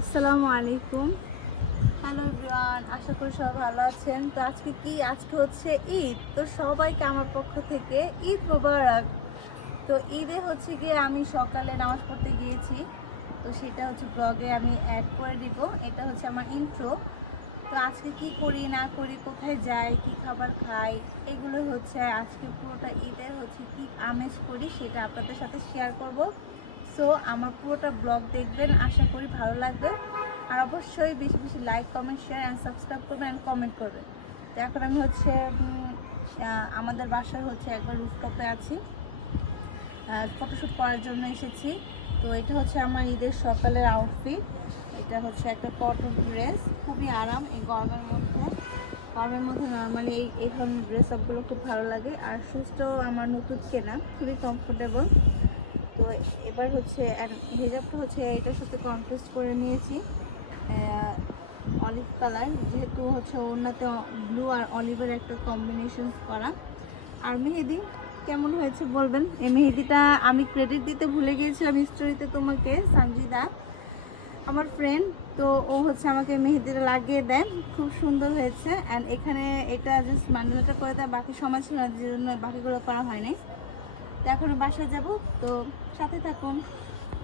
আসসালামু আলাইকুম। Hello everyone, আশা করি সবাই ভালো আছেন। তো আজকে হচ্ছে ঈদ। তো সবাইকে আমার পক্ষ থেকে ঈদ মোবারক। তো ঈদে হচ্ছে গিয়ে আমি সকালে নামাজ পড়তে গিয়েছি। তো সেটা হচ্ছে ব্লগে আমি অ্যাড করে দিব। এটা হচ্ছে আমার ইন্ট্রো। তো আজকে কি করি না করি, কোথায় যাই, কি খাবার খাই, এগুলো হচ্ছে আজকে পুরোটা ঈদের হচ্ছে কি আমেজ করি সেটা আপনাদের সাথে শেয়ার করব। সো আমার পুরোটা ব্লগ দেখবেন, আশা করি ভালো লাগবে। আর অবশ্যই বেশি বেশি like, comment, share and subscribe করবেন অ্যান্ড কমেন্ট করবেন। তো এখন আমি হচ্ছে আমাদের বাসায় হচ্ছে একবার রুফটপে আছি, ফটোশ্যুট করার জন্য এসেছি। তো এটা হচ্ছে আমার ঈদের সকালের আউটফিট। এটা হচ্ছে একটা কটন ড্রেস, খুবই আরাম এই গরমের মধ্যে নর্মালি এই ধরনের ড্রেস আপগুলো খুব ভালো লাগে। আর শুজটাও আমার নতুন কেনা, খুবই কমফোর্টেবল। তো এবার হচ্ছে হেজাবটা হচ্ছে এটার সাথে কন্ট্রাস্ট করে নিয়েছি, অলিভ কালার, যেহেতু হচ্ছে ওড়নাতে ব্লু আর অলিভের একটা কম্বিনেশন করা। আর মেহেদি কেমন হয়েছে বলবেন। এই মেহেদিটা আমি ক্রেডিট দিতে ভুলে গিয়েছিলাম স্টোরিতে তোমাকে, সঞ্জিদা আমার ফ্রেন্ড। তো ও হচ্ছে আমাকে মেহেদিটা লাগিয়ে দেয়, খুব সুন্দর হয়েছে। অ্যান্ড এখানে এটা জাস্ট মান্ডালাটা করে দেয়, বাকি সময় ছিল না, যে জন্য বাকিগুলো করা হয়নি। তো এখন বাসায় যাব, তো সাথে থাকুন।